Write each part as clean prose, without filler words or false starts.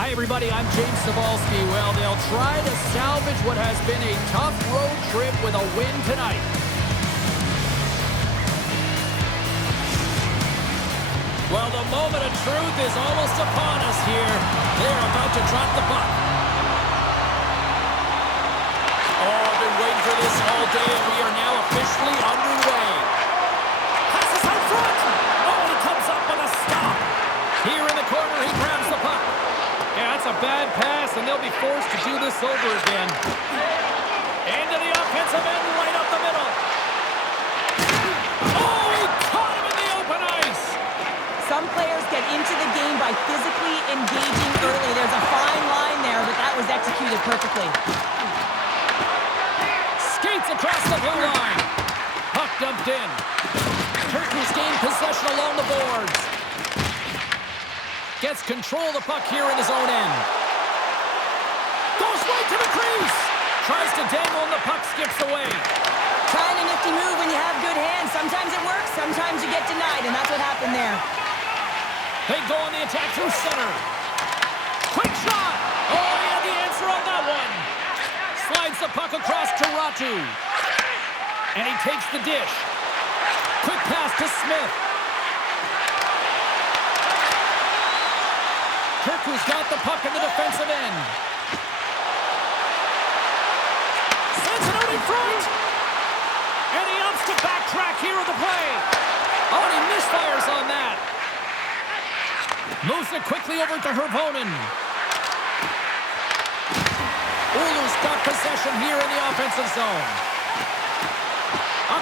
Hi, everybody. I'm James Cebulski. Well, they'll try to salvage what has been a tough road trip with a win tonight. Well, the moment of truth is almost upon us here. They're about to drop the puck. Oh, I've been waiting for this all day, and we are now officially underway. Passes out front. Oh, he comes up with a stop. Here in the corner, he grabs the puck. Yeah, that's a bad pass, and they'll be forced to do this over again. Into the offensive end, right up the middle. Oh, he caught him in the open ice. Some players get into the game by physically engaging early. There's a fine line there, but that was executed perfectly. Skates across the blue line. Puck dumped in. Turku's gained possession along the boards. Gets control of the puck here in his own end. Goes right to the crease. Tries to dangle and the puck skips away. Trying a nifty move when you have good hands. Sometimes it works, sometimes you get denied, and that's what happened there. They go on the attack through center. Quick shot. Oh, he had the answer on that one. Slides the puck across to Ratu. And he takes the dish. Quick pass to Smith. Turku's got the puck in the defensive end. Sends it out in front. And he opts to backtrack here at the play. Oh, and he misfires on that. Moves it quickly over to Hervonen. Oulun's got possession here in the offensive zone.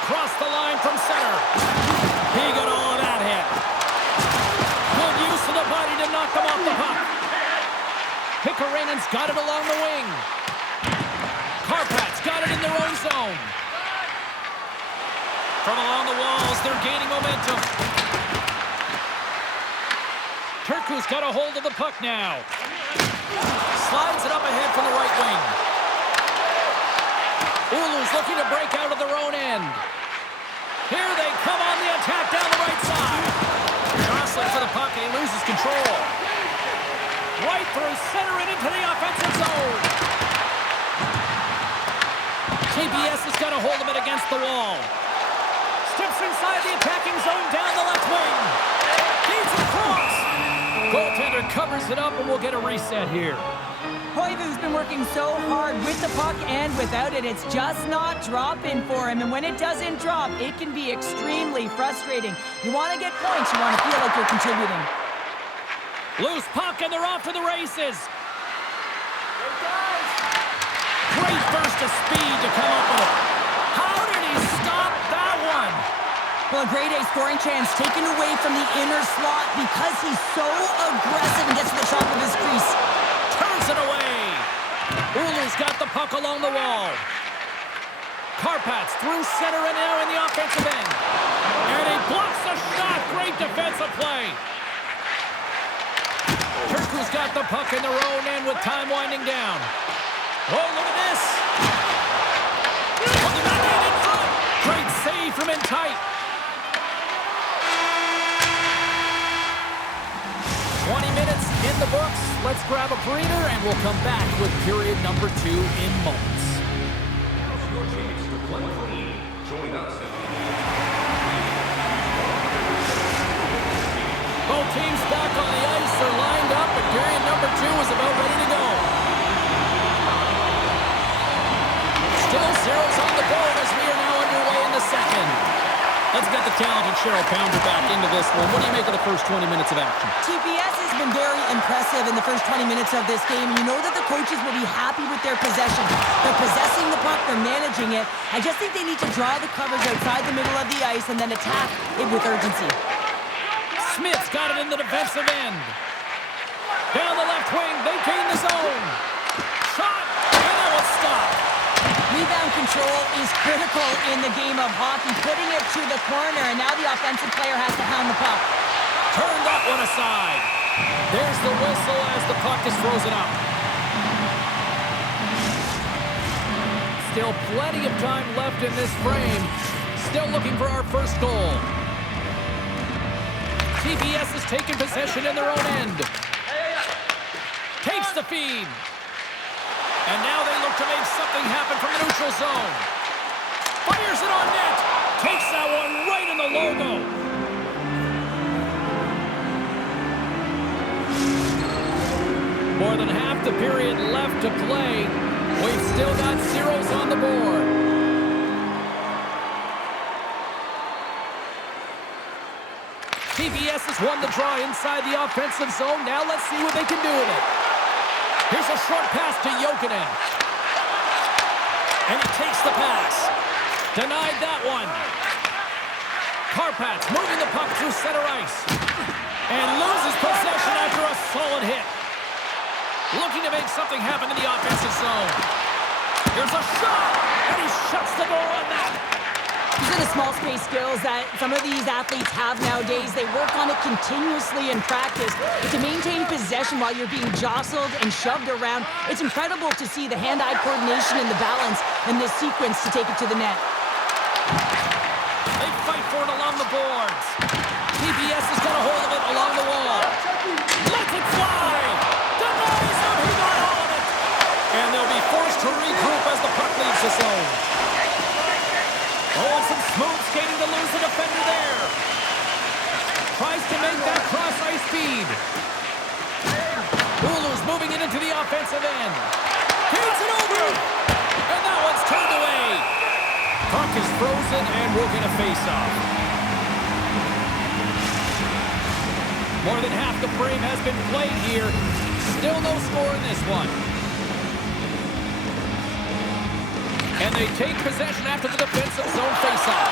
Across the line from center. He got all of that hit. Good use of the body to knock them off the puck. Pikarinen's got it along the wing. KÄRPÄT's got it in their own zone. From along the walls, they're gaining momentum. Turku's got a hold of the puck now. Slides it up ahead from the right wing. Oulun's looking to break out of their own end. Here they come on the attack down the right side. Jostling for the puck, and he loses control. Right through center and into the offensive zone. TPS has got a hold of it against the wall. Steps inside the attacking zone down the left wing. Feeds it across. Goaltender covers it up, and we'll get a reset here. Koivu's been working so hard with the puck and without it. It's just not dropping for him. And when it doesn't drop, it can be extremely frustrating. You want to get points. You want to feel like you're contributing. Loose puck, and they're off to the races. Great burst of speed to come up with it. How did he stop that one? Well, a grade A scoring chance taken away from the inner slot because he's so aggressive and gets to the top of his crease. Turns it away. Oulun's got the puck along the wall. KÄRPÄT's through center and now in the offensive end. And he blocks the shot. Great defensive play. Turku's got the puck in their own end with time winding down. Oh, look at this. On the backhand in front. Great save from in tight. 20 minutes in the books. Let's grab a breather, and we'll come back with period number 2 in moments. Both teams back on the ice. They're lined up, and period number 2 is about ready to go. Still zeros on the board as we are now underway in the second. Let's get the talented Cheryl Pounder back into this one. What do you make of the first 20 minutes of action? TPS has been very impressive in the first 20 minutes of this game. You know that the coaches will be happy with their possession. They're possessing the puck, they're managing it. I just think they need to draw the coverage outside the middle of the ice and then attack it with urgency. Smith's got it in the defensive end. Down the left wing, they gain the zone. Shot, and that was stopped. Rebound control is critical in the game of hockey. Putting it to the corner, and now the offensive player has to hound the puck. Turn that one aside. There's the whistle as the puck is frozen up. Still plenty of time left in this frame. Still looking for our first goal. TPS has taken possession in their own end. the feed. And now they look to make something happen from the neutral zone. Fires it on net. Takes that one right in the logo. More than half the period left to play. We've still got zeros on the board. TPS has won the draw inside the offensive zone. Now let's see what they can do with it. Here's a short pass to Jokinen. And he takes the pass. Denied that one. KÄRPÄT's moving the puck through center ice. And loses possession after a solid hit. Looking to make something happen in the offensive zone. Here's a shot. And he shuts the door on that. These are the small space skills that some of these athletes have nowadays. They work on it continuously in practice. But to maintain possession while you're being jostled and shoved around, it's incredible to see the hand-eye coordination and the balance in this sequence to take it to the net. They fight for it along the boards. TPS has got a hold of it along the wall. Lets it fly. Denies him. He got all of it. And they'll be forced to regroup as the puck leaves the zone. Oh, and some smooth skating to lose the defender there. Tries to make that cross-ice feed. Oulun's moving it into the offensive end. Feeds it over. And that one's turned away. Puck is frozen, and we'll get a face-off. More than half the frame has been played here. Still no score in this one. And they take possession after the defensive zone face-off.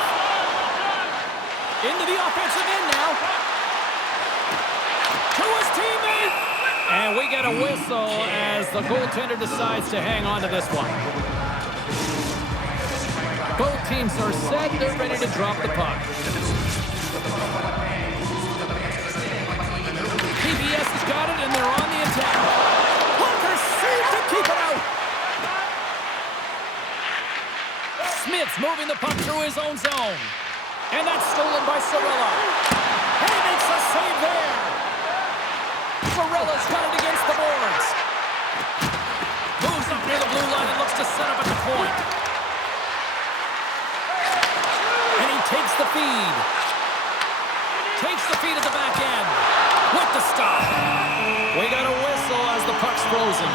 Into the offensive end now. To his teammate. And we get a whistle as the goaltender decides to hang on to this one. Both teams are set. They're ready to drop the puck. TPS has got it, and they're on the attack. Hunter saves to keep it out. Smith's moving the puck through his own zone. And that's stolen by Sorella. And he makes a save there. Sorella's got it against the boards. Moves up near the blue line and looks to set up at the point. And he takes the feed. Takes the feed at the back end. With the stop. We got a whistle as the puck's frozen.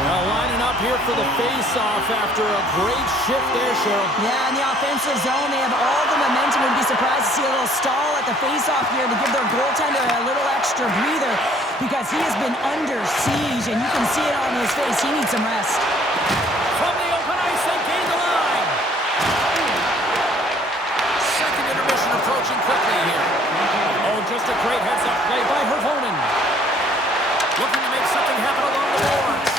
Well, lining up here for the face-off after a great shift there, Cheryl. Yeah, in the offensive zone, they have all the momentum. Would be surprised to see a little stall at the face-off here to give their goaltender a little extra breather because he has been under siege, and you can see it on his face. He needs some rest. From the open ice, they gain the line. Second intermission approaching quickly here. Oh, just a great heads-up play by Hervonen. Looking to make something happen along the boards.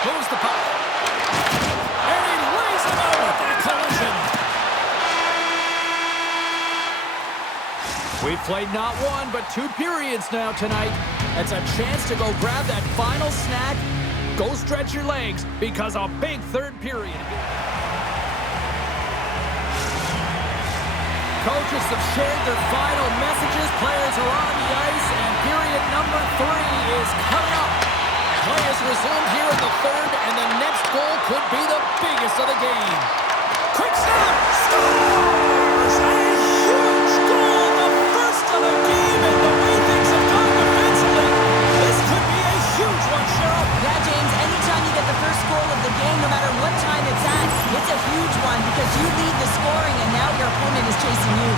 Moves the puck. And he lays him out with that collision. We've played not one, but 2 periods now tonight. It's a chance to go grab that final snack. Go stretch your legs because a big third period. Coaches have shared their final messages. Players are on the ice, and period number 3 is coming up. Play is resumed here in the third, and the next goal could be the biggest of the game. Quick snap! Scores! A huge goal! The first of the game, and the way things have gone defensively, this could be a huge one, Cheryl. Yeah, James, anytime you get the first goal of the game, no matter what time it's at, it's a huge one because you lead the scoring, and now your opponent is chasing you.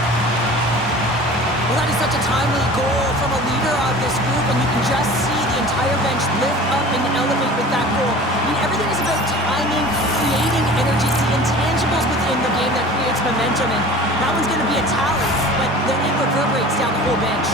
Well, that is such a timely goal from a leader of this group, and you can just see the entire bench lift up and elevate with that goal. I mean, everything is about timing, creating energy, the intangibles within the game that creates momentum, and that one's going to be a tally, but then it reverberates down the whole bench.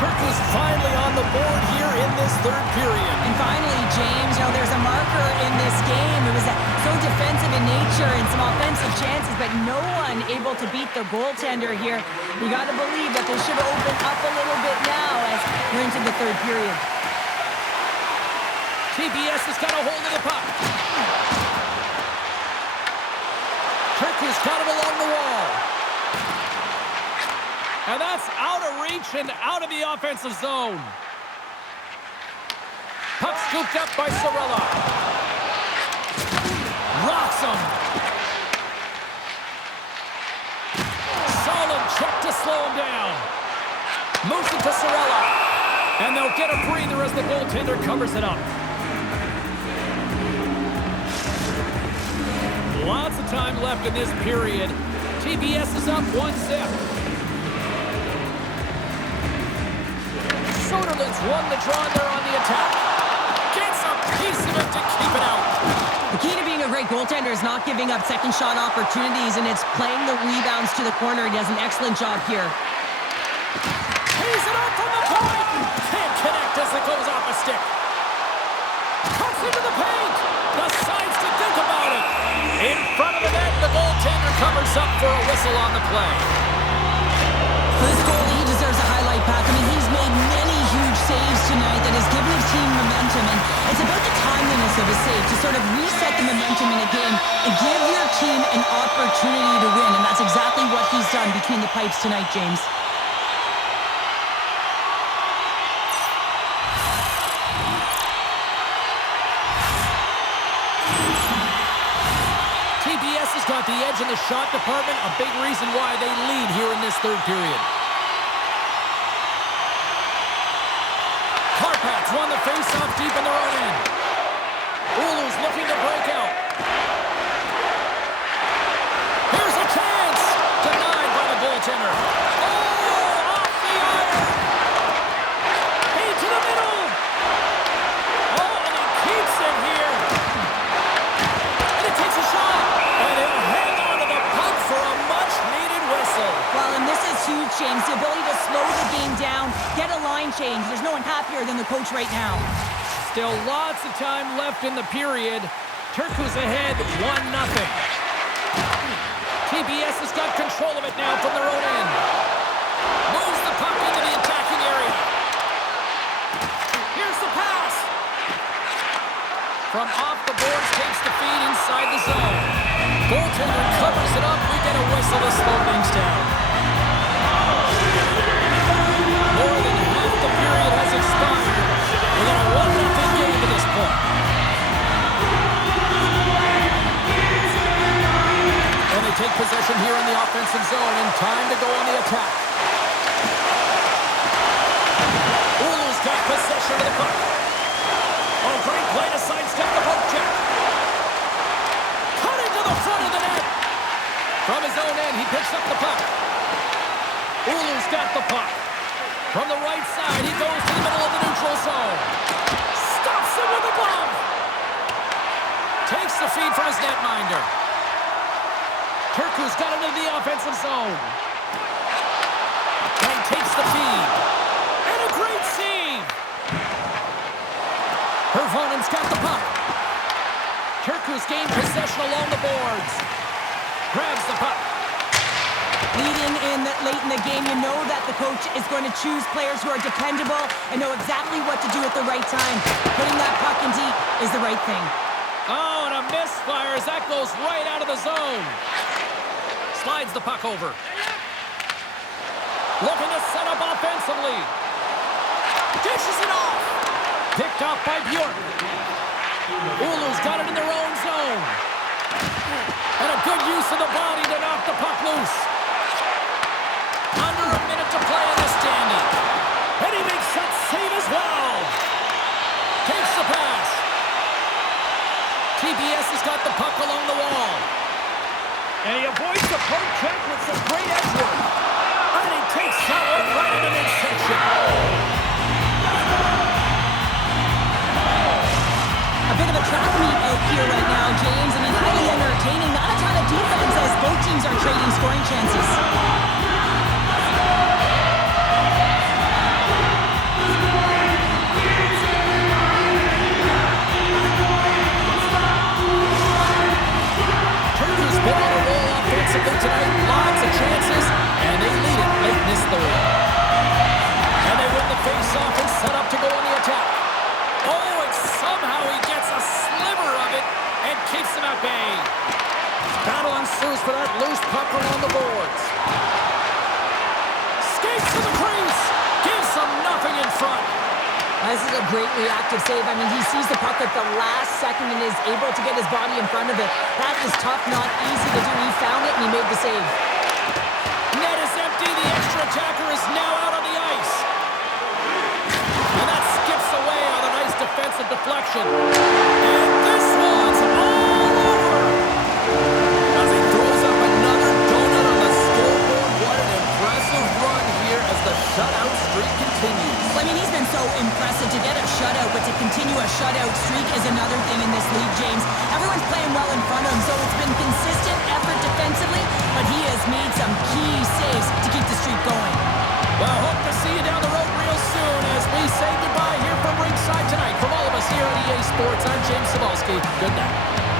Turku's finally on the board here in this third period. And finally, James, you know, there's a marker in this game. It was so defensive in nature and some offensive chances, but no one able to beat the goaltender here. You got to believe that they should open up a little bit now as we're into the third period. TPS has got a hold of the puck. Turku's got it along the wall. And that's out of reach and out of the offensive zone. Puck scooped up by Sorella. Rocks him. Solid check to slow him down. Moves it to Sorella. And they'll get a breather as the goaltender covers it up. Lots of time left in this period. TPS is up 1-0. Soderlund's won the draw there on the attack. Gets a piece of it to keep it out. The key to being a great goaltender is not giving up second shot opportunities, and it's playing the rebounds to the corner. He does an excellent job here. He's it up from the point. Can't connect as it goes off a stick. Cuts into the paint. Decides to think about it. In front of the net, the goaltender covers up for a whistle on the play. For this goalie, he deserves a highlight pack. I mean, he's made many huge saves tonight that has given his team momentum, and it's about the timeliness of his save to sort of reset the momentum in a game and give your team an opportunity to win, and that's exactly what he's done between the pipes tonight, James. TPS has got the edge in the shot department, a big reason why they lead here in this third period. KÄRPÄT's won the face-off deep in their own end. Oulun's looking to break out. Here's a chance! Denied by the goaltender. Oh, off the iron! Feed to the middle! Oh, and he keeps it here. And he takes a shot. And he'll hang on to the puck for a much-needed whistle. Well, and this is huge, James. The ability to slow the game down, get a line change. There's no one happier than the coach right now. Still lots of time left in the period. Turku's ahead 1-0. TPS has got control of it now from their own end. Moves the puck into the attacking area. Here's the pass. From off the boards, takes the feed inside the zone. Goaltender covers it up. We get a whistle to slow things down. More than half the period has expired. We're in a 1-0 game to this point. And they take possession here in the offensive zone, and time to go on the attack. Oulun's got possession of the puck. Oh, great play to sidestep the poke check. Cut into the front of the net. From his own end, he picks up the puck. Oulun's got the puck. From the right side, he goes to the middle of the neutral zone. Stops him with a glove. Takes the feed from his netminder. Turku's got it into the offensive zone. And takes the feed. And a great save. Hervonen's got the puck. Turku's gained possession along the boards. Grabs the puck. Leading in late in the game, you know that the coach is going to choose players who are dependable and know exactly what to do at the right time. Putting that puck in deep is the right thing. Oh, and a misfire as that goes right out of the zone. Slides the puck over. Looking to set up offensively. Dishes it off. Picked off by Bjork. Oulun's got it in their own zone. And a good use of the body to knock the puck loose. Under a minute to play in this dandy. And he makes that save as well. Takes the pass. TPS has got the puck along the wall. And he avoids the poke check with some great edge work. And he takes that one right into midsection. A bit of a track meet out here right now, James. I mean, highly entertaining. Not a ton of defense as both teams are trading scoring chances. Turku's been on a roll offensively tonight. Lots of chances, and they lead it late in this third. And they win the face-off and set up to go on the attack. Oh, and somehow he first puck along the boards. Skates to the crease. Gives them nothing in front. This is a great reactive save. I mean, he sees the puck at the last second and is able to get his body in front of it. That is tough, not easy to do. He found it and he made the save. Net is empty. The extra attacker is now out on the ice. And that skips away on a nice defensive deflection. And this one's all over. As he throws up another donut on the scoreboard. What an impressive run here as the shutout streak continues. I mean, he's been so impressive to get a shutout, but to continue a shutout streak is another thing in this league, James. Everyone's playing well in front of him, so it's been consistent effort defensively, but he has made some key saves to keep the streak going. Well, hope to see you down the road real soon as we say goodbye here from ringside tonight. From all of us here at EA Sports, I'm James Cebulski. Good night.